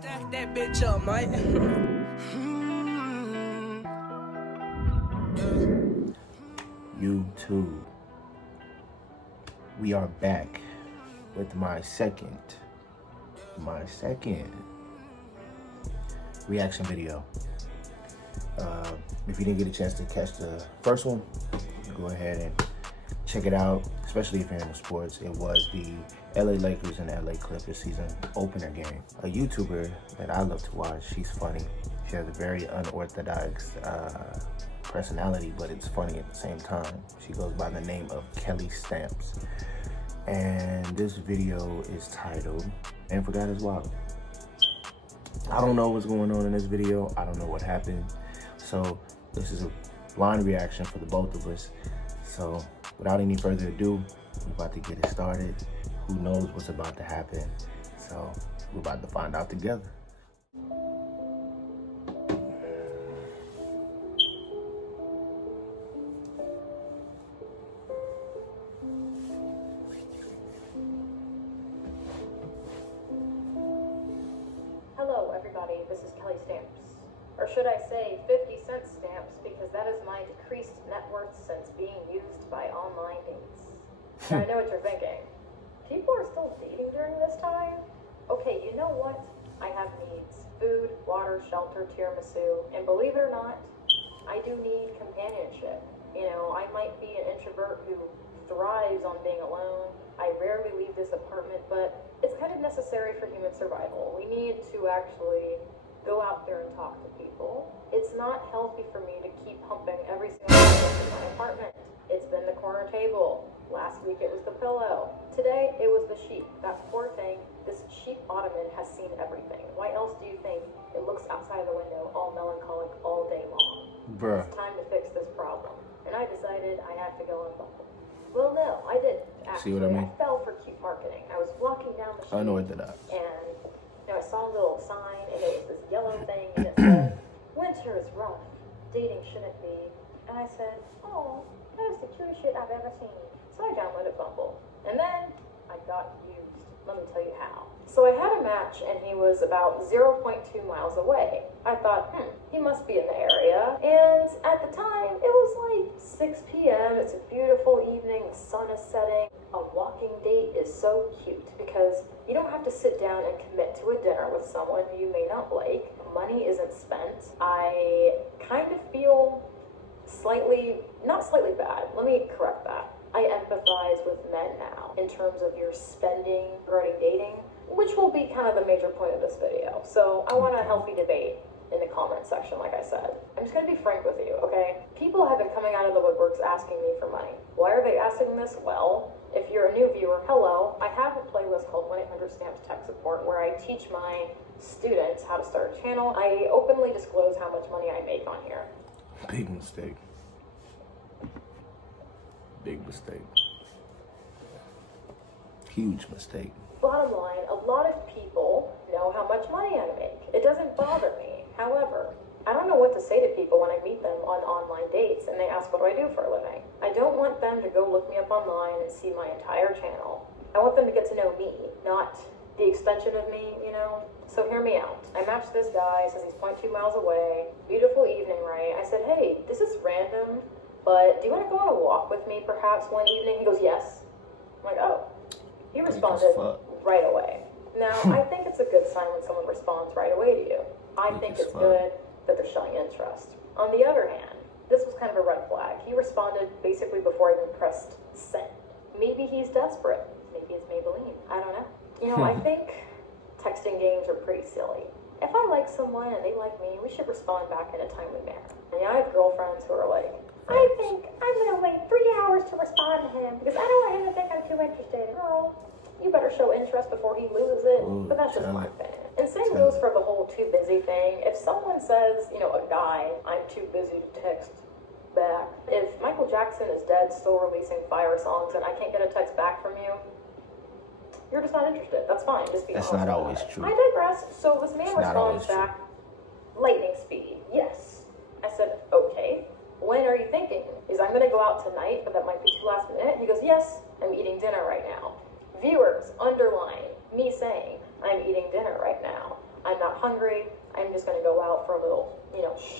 Stack that bitch up, Mike. YouTube. We are back with my second reaction video. If you didn't get a chance to catch the first one, go ahead and check it out, especially if you're into sports. It was the LA Lakers and LA Clippers season opener game. A YouTuber that I love to watch, she's funny. She has a very unorthodox personality, but it's funny at the same time. She goes by the name of Kelly Stamps. And this video is titled, And For God Is Wild. I don't know what's going on in this video. I don't know what happened. So this is a blind reaction for the both of us. So without any further ado, we're about to get it started. Who knows what's about to happen? So we're about to find out together. Hello everybody, this is Kelly Stamps. Or should I say 50-cent stamps, because that is my decreased net worth since being used by online dates. Now I know what you're thinking. People are still dating during this time? Okay, you know what? I have needs. Food, water, shelter, tiramisu, and believe it or not, I do need companionship. You know, I might be an introvert who thrives on being alone. I rarely leave this apartment, but it's kind of necessary for human survival. We need to actually go out there and talk to people. It's not healthy for me to keep humping every single day in my apartment. It's been the corner table. Last week it was the pillow. Today it was the sheep. That poor thing, this sheep ottoman has seen everything. Why else do you think it looks outside the window all melancholic all day long? Bruh. It's time to fix this problem. And I decided I had to go on Bumble. Well, no, I didn't. Actually, See what I mean? I fell for cute marketing. I was walking down the street. Unorthodox. And I saw a little sign, and it was this yellow thing, and it said, "Winter is rough. Dating shouldn't be." And I said, "Oh, that is the cutest shit I've ever seen." So I downloaded Bumble. And then I got used. Let me tell you how. So I had a match, and he was about 0.2 miles away. I thought, he must be in the area. And at the time, it was like 6 p.m. It's a beautiful evening. The sun is setting. A walking date is so cute because you don't have to sit down and commit to a dinner with someone who you may not like. Money isn't spent. I kind of feel not slightly bad. Let me correct that. I empathize with men now in terms of your spending regarding dating, which will be kind of the major point of this video. So I want a healthy debate in the comment section, like I said. I'm just gonna be frank with you, okay? People have been coming out of the woodworks asking me for money. Why are they asking this? Well, if you're a new viewer, hello. I have a playlist called 1-800-STAMPS Tech Support where I teach my students how to start a channel. I openly disclose how much money I make on here. Big mistake. Big mistake. Huge mistake. Bottom line, a lot of people know how much money I make. It doesn't bother me. However, I don't know what to say to people when I meet them on online dates and they ask what do I do for a living. I don't want them to go look me up online and see my entire channel. I want them to get to know me, not the extension of me, you know? So hear me out. I matched this guy, says he's 0.2 miles away. Beautiful evening, right? I said, hey, this is random, but do you want to go on a walk with me perhaps one evening? He goes, yes. I'm like, oh. He responded right away. Now, I think it's a good sign when someone responds right away to you. I think it's good that they're showing interest. On the other hand, this was kind of a red flag. He responded basically before I even pressed send. Maybe he's desperate. Maybe it's Maybelline. I don't know. You know, I think texting games are pretty silly. If I like someone and they like me, we should respond back in a timely manner. And I have girlfriends who are like, I think I'm gonna wait 3 hours to respond to him because I don't want him to think I'm too interested. Girl, you better show interest before he loses it. But that's just my opinion. And same goes for the whole too busy thing. If someone says, you know, a guy, I'm too busy to text back. If Michael Jackson is dead, still releasing fire songs, and I can't get a text back from you, you're just not interested. That's fine. Just be honest. That's not always true. I digress. So this man responds back, lightning speed. Yes. I said, okay. When are you thinking? Is I'm going to go out tonight, but that might be too last minute? He goes, yes, I'm eating dinner right now. Viewers, underline me saying, I'm eating dinner right now. I'm not hungry. I'm just going to go out for a little,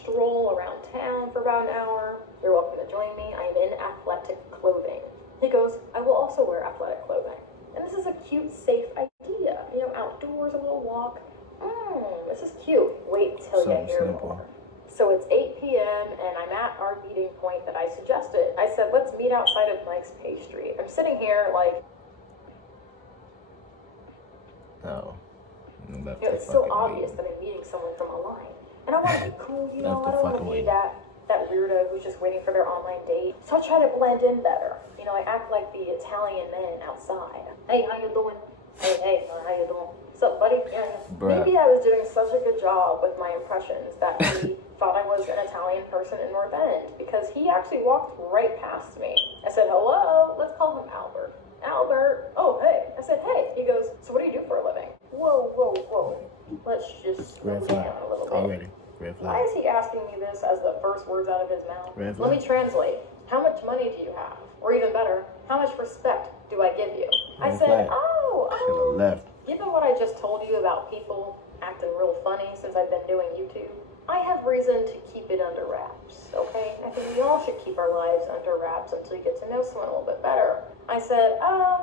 stroll around town for about an hour. You're welcome to join me. I'm in athletic clothing. He goes, I will also wear athletic clothing. And this is a cute, safe idea. Outdoors, a little walk. This is cute. Wait till you hear more. So it's 8 p.m. and I'm at our meeting point that I suggested. I said, let's meet outside of Mike's Pastry. I'm sitting here like... No. It's so obvious that I'm meeting someone from online. And I want to be cool, I don't want to be that weirdo who's just waiting for their online date. So I try to blend in better. I act like the Italian man outside. Hey, how you doing? Hey, how you doing? What's up, buddy? Yeah. Maybe I was doing such a good job with my impressions that he thought I was an Italian person in North End, because he actually walked right past me. I said, hello, let's call him Albert. Albert, oh, hey. I said, hey. He goes, so what do you do for a living? Whoa. Let's just slow down a little bit. Already. Red flag. Why is he asking me this as the first words out of his mouth? Red Let flag. me translate. How much money do you have? Or even better, how much respect do I give you? I said, Should've left. Given what I just told you about people acting real funny since I've been doing YouTube, I have reason to keep it under wraps, okay? I think we all should keep our lives under wraps until you get to know someone a little bit better. I said, I'm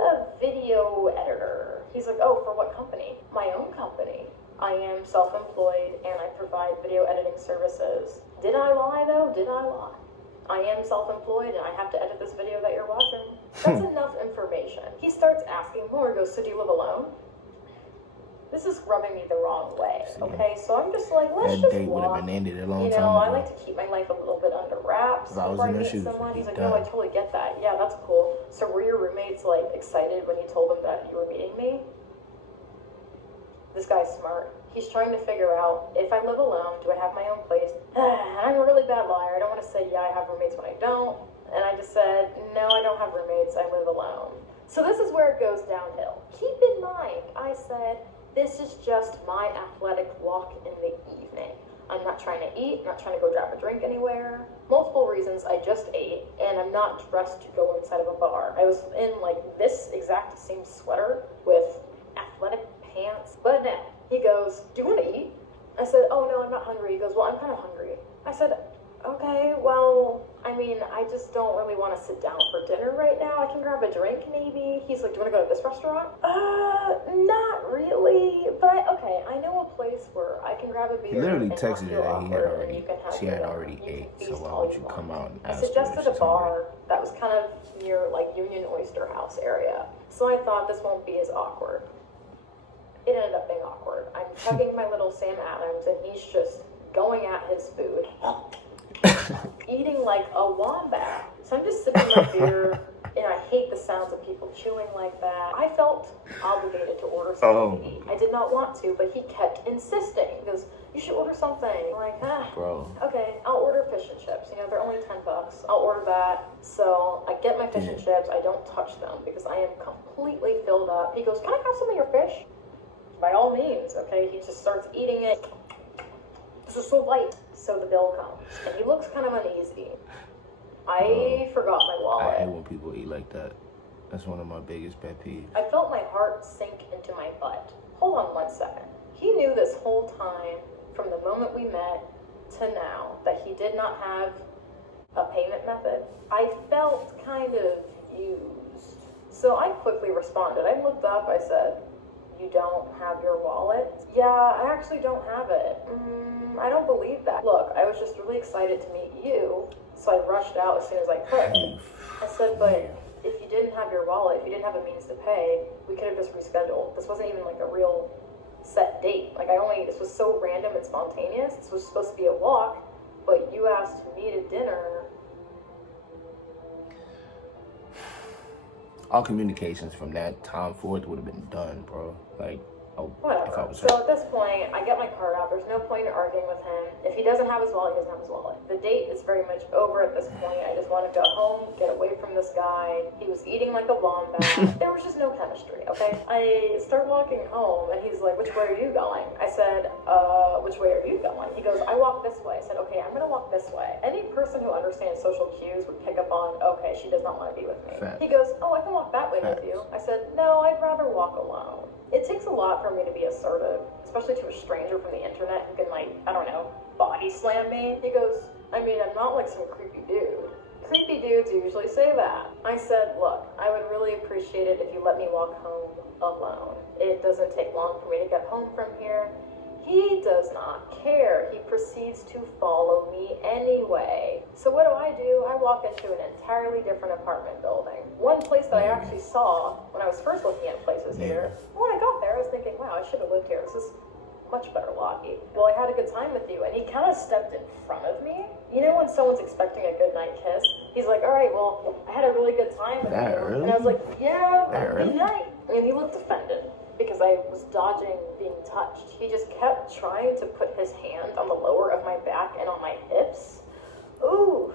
a video editor. He's like, oh, for what company? My own company. I am self-employed and I provide video editing services. Did I lie though? Did I lie? I am self-employed and I have to edit this video that you're watching. That's enough information. He starts asking more. He goes, so do you live alone? This is rubbing me the wrong way, okay? So I'm just like, let's that just date would have walk. been ended a long time ago. I like to keep my life a little bit under wraps. If I was before in their meet shoes, someone, it'd he's be like, no, I done. totally get that. Yeah, that's cool. So were your roommates like excited when you told them that you were meeting me? This guy's smart. He's trying to figure out, if I live alone, do I have my own place? I'm a really bad liar. I don't want to say, yeah, I have roommates when I don't. And I just said, no, I don't have roommates. I live alone. So this is where it goes downhill. Keep in mind, I said, this is just my athletic walk in the evening. I'm not trying to eat, I'm not trying to go grab a drink anywhere. Multiple reasons, I just ate, and I'm not dressed to go inside of a bar. I was in like this exact same sweater with athletic pants. But now, he goes, do you want to eat? I said, oh no, I'm not hungry. He goes, well, I'm kind of hungry. I said, okay, well, I just don't really want to sit down for dinner right now. I can grab a drink maybe. He's like, do you want to go to this restaurant? Not really, but okay, I know a place where I can grab a beer. He literally and not texted feel her that awkward, and you can have she had dinner. already You can ate, so feast why all would you want. come out and I ask her if suggested she's a bar that was kind of near like Union Oyster House area. So I thought this won't be as awkward. It ended up being awkward. I'm chugging my little Sam Adams and he's just going at his food. Eating like a wombat. So I'm just sipping my beer and I hate the sounds of people chewing like that. I felt obligated to order something to eat. I did not want to, but he kept insisting. He goes, you should order something. I'm like, Bro. okay, I'll order fish and chips. They're only $10. I'll order that. So I get my fish and chips. I don't touch them because I am completely filled up. He goes, can I have some of your fish? By all means, okay? He just starts eating it. This is so light. So the bill comes, and he looks kind of uneasy. I forgot my wallet. I hate when people eat like that. That's one of my biggest pet peeves. I felt my heart sink into my butt. Hold on 1 second. He knew this whole time, from the moment we met to now, that he did not have a payment method. I felt kind of used. So I quickly responded. I looked up, I said, you don't have your wallet? Yeah, I actually don't have it. I don't believe that. Look, I was just really excited to meet you, so I rushed out as soon as I could. I said, but if you didn't have your wallet, if you didn't have a means to pay, we could have just rescheduled. This wasn't even like a real set date. This was so random and spontaneous. This was supposed to be a walk, but you asked me to dinner. All communications from that time forth would have been done, bro. Whatever. If I was So at this point, I get my card out. There's no point in arguing with him. If he doesn't have his wallet, he doesn't have his wallet. The date is very much over at this point. I just want to go home, get away from this guy. He was eating like a wombat. There was just no chemistry, okay? I start walking home, and he's like, which way are you going? I said, which way are you going? He goes, I walk this way. I said, okay, I'm going to walk this way. Any person who understands social cues would pick up on, okay, she does not want to be with me. Facts. He goes, oh, I can walk that way with you. I said, no, I'd rather walk alone. It takes a lot for me to be assertive, especially to a stranger from the internet who can, like, I don't know, body slam me. He goes, I mean, I'm not like some creepy dude. Creepy dudes usually say that. I said, look, I would really appreciate it if you let me walk home alone. It doesn't take long for me to get home from here. He does not care. He proceeds to follow me anyway. So what do? I walk into an entirely different apartment building. One place that I actually saw when I was first looking at places here. When I got there, I was thinking, wow, I should have lived here. This is much better lobby. Well, I had a good time with you. And he kind of stepped in front of me. You know when someone's expecting a good night kiss? He's like, all right, well, I had a really good time with you. Really? And I was like, yeah, Really? good night. And he looked offended because I was dodging being touched. He just kept trying to put his hand on the lower of my back and on my hips. Ooh.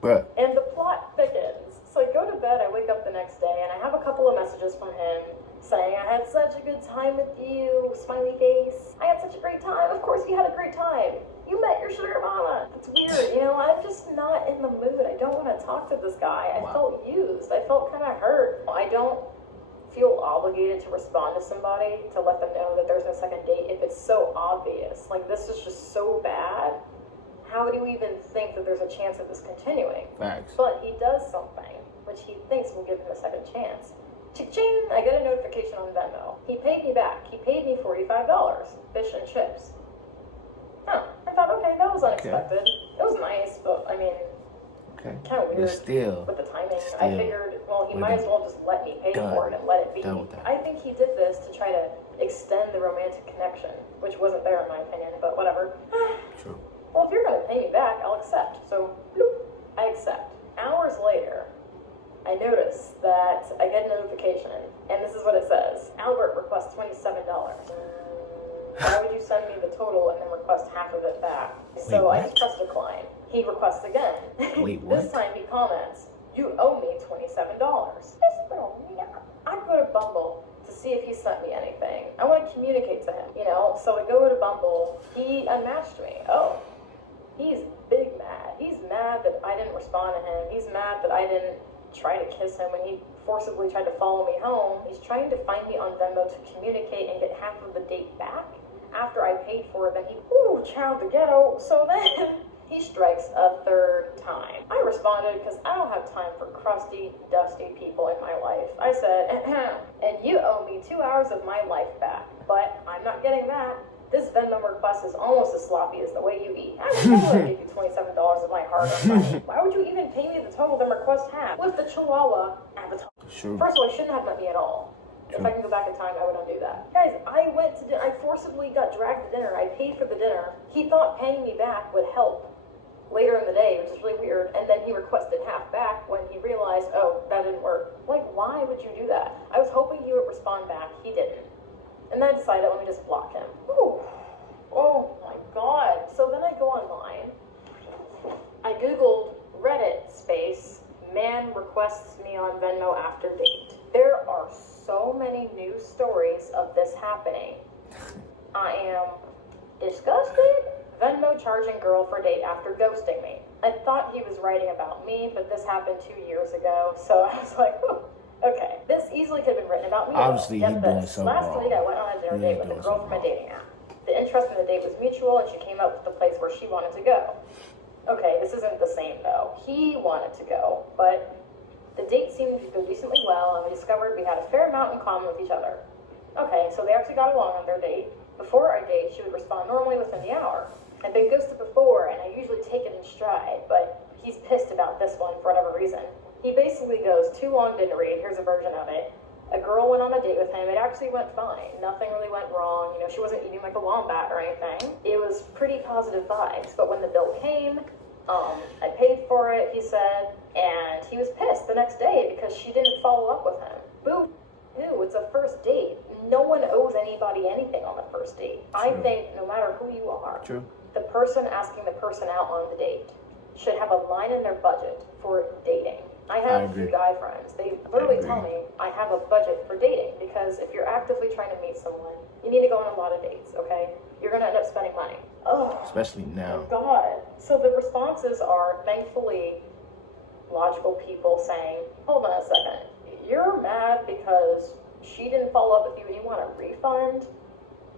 Bruh. And the plot thickens. So I go to bed, I wake up the next day, and I have a couple of messages from him saying, I had such a good time with you, smiley face. I had such a great time. Of course you had a great time. You met your sugar mama. It's weird, you know, I'm just not in the mood. I don't want to talk to this guy. I felt used. I felt kind of hurt. I don't feel obligated to respond to somebody to let them know that there's no second date if it's so obvious. Like, this is just so bad. How do you even think that there's a chance of this continuing? Facts. But he does something which he thinks will give him a second chance. Cha-ching! I get a notification on Venmo. He paid me back. He paid me $45. Fish and chips. Huh. I thought, okay, that was unexpected. It was nice, but I mean, Okay. kind of weird But still. with the timing. Still I figured, well, he might as well just let me pay done. for it and let it be. Done with that. I think he did this to try to extend the romantic connection, which wasn't there in my opinion, but whatever. True. Well, if you're going to pay me back, I'll accept. So, bloop, I accept. Hours later, I notice that I get a notification, and this is what it says. Albert requests $27. Why would you send me the total and then request half of it back? So I just press decline. He requests again. Wait, what? This time he comments, you owe me $27. I'd go to Bumble to see if he sent me anything. I want to communicate to him, you know? So I go to Bumble. He unmatched me. Oh. He's big mad. He's mad that I didn't respond to him. He's mad that I didn't try to kiss him when he forcibly tried to follow me home. He's trying to find me on Venmo to communicate and get half of the date back. After I paid for it, then he, child the ghetto. So then he strikes a third time. I responded because I don't have time for crusty, dusty people in my life. I said, and you owe me 2 hours of my life back, but I'm not getting that. This Venmo request is almost as sloppy as the way you eat. I would never give you $27 of my hard-earned money. Why would you even pay me the total then request half? With the Chihuahua avatar. Sure. First of all, he shouldn't have met me at all. If I can go back in time, I would undo that. Guys, I went to dinner. I forcibly got dragged to dinner. I paid for the dinner. He thought paying me back would help later in the day, which is really weird. And then he requested half back when he realized, oh, that didn't work. Like, why would you do that? I was hoping he would respond back. He didn't. And then I decided, let me just block him. Ooh. Oh my god. So then I go online. I googled Reddit space, man requests me on Venmo after date. There are so many news stories of this happening. I am disgusted. Venmo charging girl for date after ghosting me. I thought he was writing about me, but this happened 2 years ago. So I was like, whew. Okay, this easily could have been written about me. Obviously, Get he this. doing something Last wrong. week, I went on a dinner He date ain't with a doing girl something from a wrong. dating app. The interest in the date was mutual, and she came up with the place where she wanted to go. Okay, this isn't the same though. He wanted to go, but the date seemed to go decently well, and we discovered we had a fair amount in common with each other. Okay, so they actually got along on their date. Before our date, she would respond normally within the hour. I've been ghosted before, and I usually take it in stride, but he's pissed about this one for whatever reason. He basically goes, too long didn't read, here's a version of it. A girl went on a date with him, it actually went fine. Nothing really went wrong, you know, she wasn't eating like a wombat or anything. It was pretty positive vibes, but when the bill came, I paid for it, he said, and he was pissed the next day because she didn't follow up with him. Boo! Ew, it's a first date. No one owes anybody anything on the first date. True. I think no matter who you are, True. the person asking the person out on the date should have a line in their budget for dating. I have a few guy friends. They literally tell me I have a budget for dating because if you're actively trying to meet someone, you need to go on a lot of dates, okay? You're going to end up spending money. Oh, especially now. God. So the responses are, thankfully, logical people saying, hold on a second. you're mad because she didn't follow up with you and you want a refund,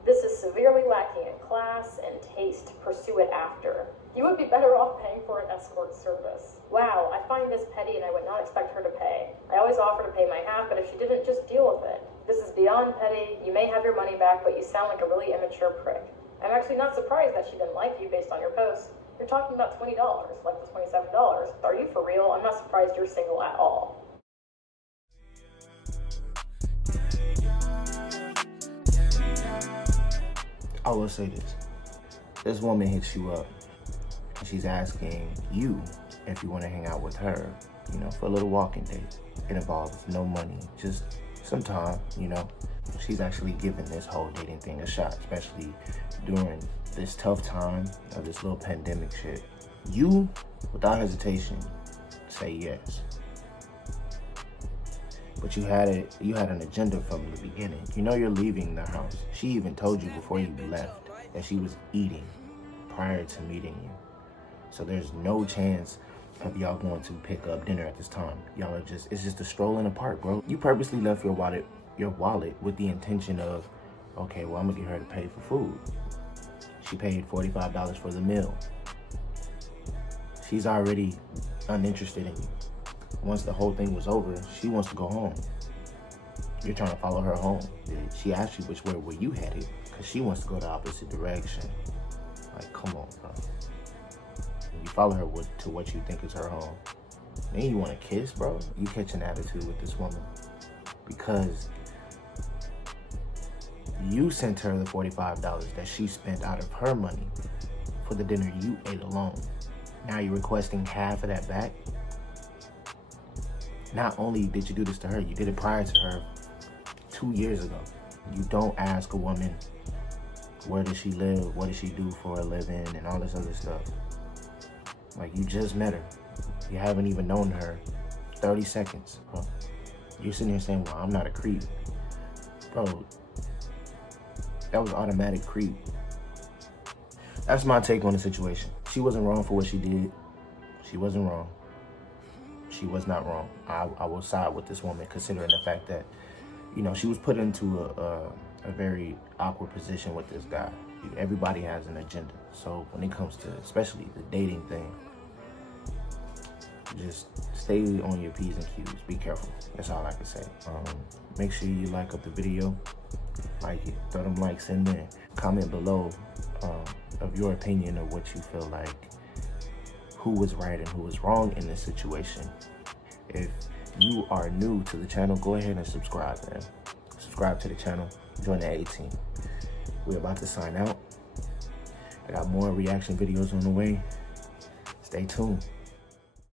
this is severely lacking in class and taste to pursue it after. You would be better off paying for an escort service. Wow, I find this petty and I would not expect her to pay. I always offer to pay my half, but if she didn't, just deal with it. This is beyond petty. You may have your money back, but you sound like a really immature prick. I'm actually not surprised that she didn't like you based on your post. You're talking about $20, like the $27. Are you for real? I'm not surprised you're single at all. I will say this. This woman hits you up and she's asking you if you want to hang out with her, you know, for a little walking date. It involves no money, just some time, you know. She's actually giving this whole dating thing a shot, especially during this tough time of this little pandemic shit. You, without hesitation, say yes. But you had an agenda from the beginning. You know you're leaving the house. She even told you before you left that she was eating prior to meeting you. So there's no chance of y'all going to pick up dinner at this time. Y'all are just, it's just a stroll in the park, bro. You purposely left your wallet with the intention of, okay, well, I'm gonna get her to pay for food. She paid $45 for the meal. She's already uninterested in you. Once the whole thing was over, she wants to go home. You're trying to follow her home. She asked you which way were you headed, because she wants to go the opposite direction. Like, come on, bro. You follow her to what you think is her home. Then you want to kiss, bro? You catch an attitude with this woman because you sent her the $45 that she spent out of her money for the dinner you ate alone. Now you're requesting half of that back? Not only did you do this to her, you did it prior to her 2 years ago. You don't ask a woman, where does she live, what does she do for a living, and all this other stuff. Like, you just met her. You haven't even known her 30 seconds, bro. You're sitting here saying, well, I'm not a creep. Bro, that was automatic creep. That's my take on the situation. She wasn't wrong for what she did. She wasn't wrong. She was not wrong. I will side with this woman, considering the fact that, you know, she was put into a very awkward position with this guy. Everybody has an agenda. So when it comes to, especially the dating thing, just stay on your P's and Q's. Be careful. That's all I can say. Make sure you like up the video. Like it. Throw them likes in there. Comment below of your opinion of what you feel like, who was right and who was wrong in this situation. If you are new to the channel, go ahead and subscribe, man. Subscribe to the channel. Join the A-team. We're about to sign out. I got more reaction videos on the way. Stay tuned.